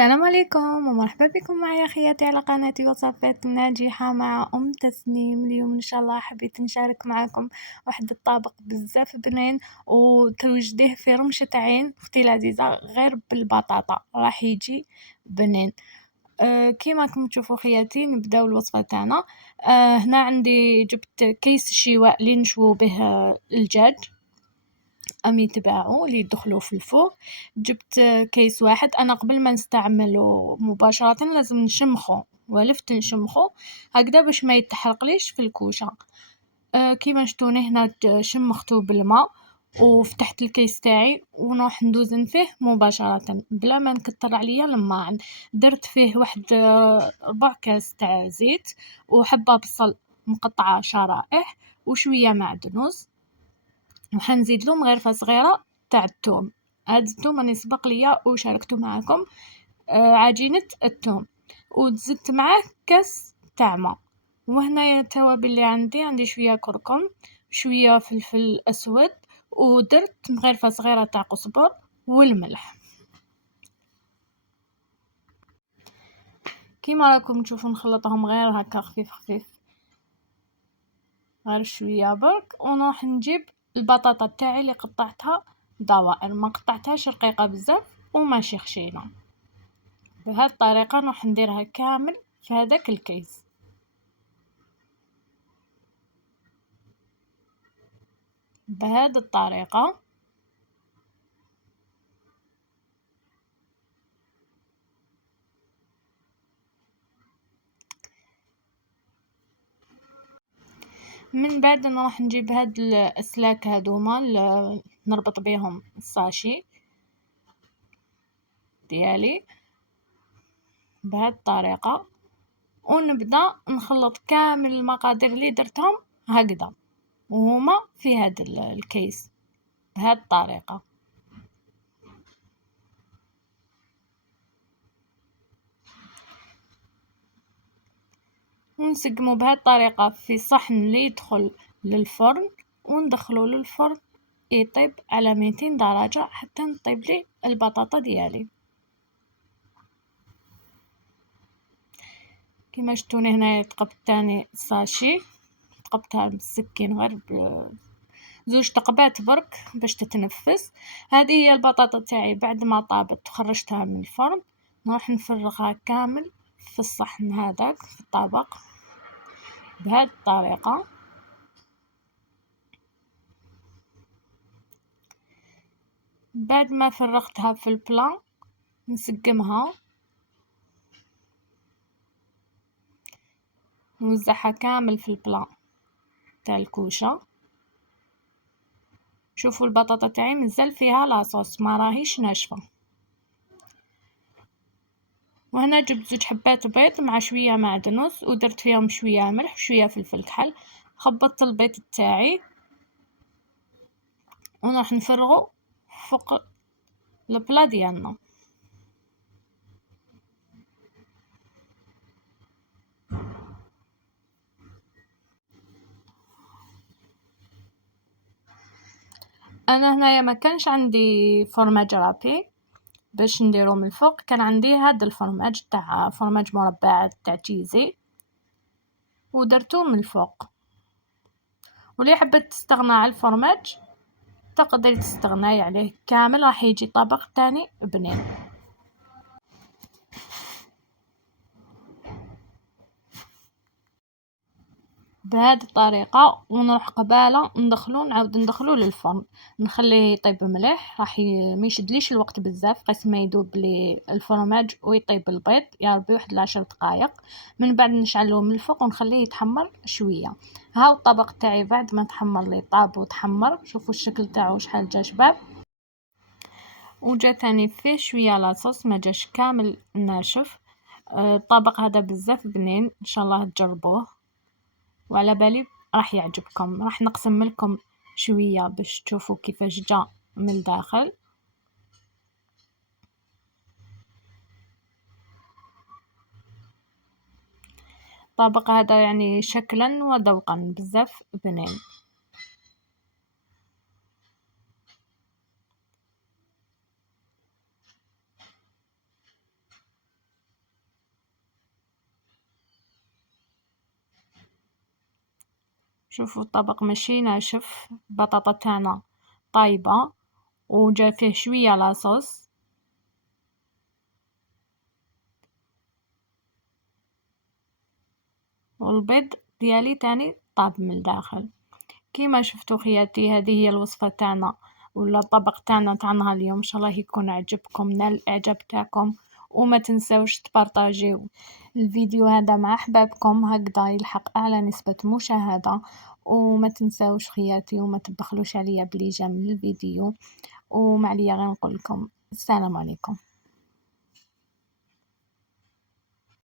السلام عليكم ومرحبا بكم معي أخياتي على قناتي وصفات ناجحة مع أم تسنيم. اليوم إن شاء الله حبيت نشارك معكم واحد الطبق بزاف بنين وتوجديه في رمشة عين اختي العزيزة غير بالبطاطا راح يجي بنين. كيما راكم تشوفوا خياتي نبداو الوصفة تاعنا. هنا عندي جبت كيس شواء اللي نشوو به الدجاج يتباعوا اللي يدخلوا في الفوق. جبت كيس واحد. انا قبل ما نستعمله مباشرة لازم نشمخه ولفت نشمخه هكذا باش ما يتحرقليش في الكوشة. كيما شفتوني هنا شمخته بالماء وفتحت الكيس تاعي ونروح ندوزن فيه مباشرة بلا ما نكتر عليا الماء. درت فيه واحد ربع كاس تاع زيت وحبة بصل مقطعة شرائح وشوية معدنوس وحنزيدلهم غرفة صغيرة تاع الثوم. هاد الثوم راني سبق ليا وشاركته معكم. عجينة الثوم وزدت معاه كاس تاع ماء. وهنايا التوابل اللي عندي شوية كركم شوية فلفل اسود ودرت غرفة صغيرة تاع قزبر والملح. كيما راكم تشوفوا نخلطهم غير هكا خفيف خفيف غير شوية برك ونروح نجيب البطاطا تاعي اللي قطعتها دوائر ما قطعتهاش رقيقة بزاف وماشي خشينة. بهذه الطريقة نروح نديرها كامل في هذاك الكيس بهذه الطريقة. من بعد نروح نجيب هاد الاسلاك هادوما نربط بيهم الساشي ديالي بهذه الطريقة ونبدا نخلط كامل المقادير اللي درتهم هكذا وهما في هذا الكيس بهذه الطريقة. ونسقمو بهذه الطريقة في صحن اللي يدخل للفرن وندخلو للفرن يطيب على 200 درجة حتى نطيب لي البطاطا ديالي. كما شفتوني هنايا تقبت تاني ساشي تقبتها بالسكين غير زوج تقبات برك باش تتنفس. هذه هي البطاطا تاعي بعد ما طابت وخرجتها من الفرن نروح نفرغها كامل في الصحن هذاك في الطبق بهذه الطريقة. بعد ما فرغتها في البلان نسقمها نوزعها كامل في البلان تاع الكوشة. شوفوا البطاطا تاعي مازال فيها لاصوص ما راهيش ناشفة. وهنا جبت زوج حبات بيض مع شوية معدنوس ودرت فيهم شوية ملح وشوية فلفل كحل. خبطت البيض تاعي ونروح نفرغه فوق البلا ديالنا. انا هنايا ما كانش عندي فرماج رابي باش نديرو من الفوق كان عندي هذا الفرماج تاع فرماج مربع تاع تشيزي ودرتو من الفوق. واللي حبت تستغنى على الفرماج تقدري تستغناي عليه كامل راح يجي طبق تاني بنين. بهذه الطريقة ونروح قبالة نعاود ندخلو للفرن نخليه يطيب مليح راح ما يشدليش الوقت بزاف قيس ما يذوب لي الفرماج ويطيب البيض يا ربي واحد 10 دقائق. من بعد نشعلوه من الفوق ونخليه يتحمر شوية. هاو الطبق تاعي بعد ما تحمر لي طاب وتحمر شوفوا الشكل تاعو شحال جا شباب وجا ثاني فيه شوية لاصوص ما جاش كامل ناشف. الطبق هذا بزاف بنين ان شاء الله تجربوه وعلى بالي راح يعجبكم. راح نقسم لكم شوية باش تشوفوا كيفاش جا من الداخل. الطبق هذا يعني شكلا وذوقا بزاف بنين. شوفوا الطبق ماشي ناشف، البطاطا تاعنا طايبة وجا فيه شوية لاصوص. والبيض ديالي تاني طاب من الداخل. كيما شفتوا خياتي، هذه هي الوصفة تاعنا ولا الطبق تاعنا تاع نهار اليوم. ان شاء الله يكون عجبكم، نال الاعجاب تاعكم، وما تنساوش تبارطاجيو الفيديو هذا مع احبابكم هكذا يلحق اعلى نسبة مشاهدة. وما تنساوش خياتي وما تبخلوش عليا بلي جيم للفيديو. وما عليا غير نقول لكم السلام عليكم.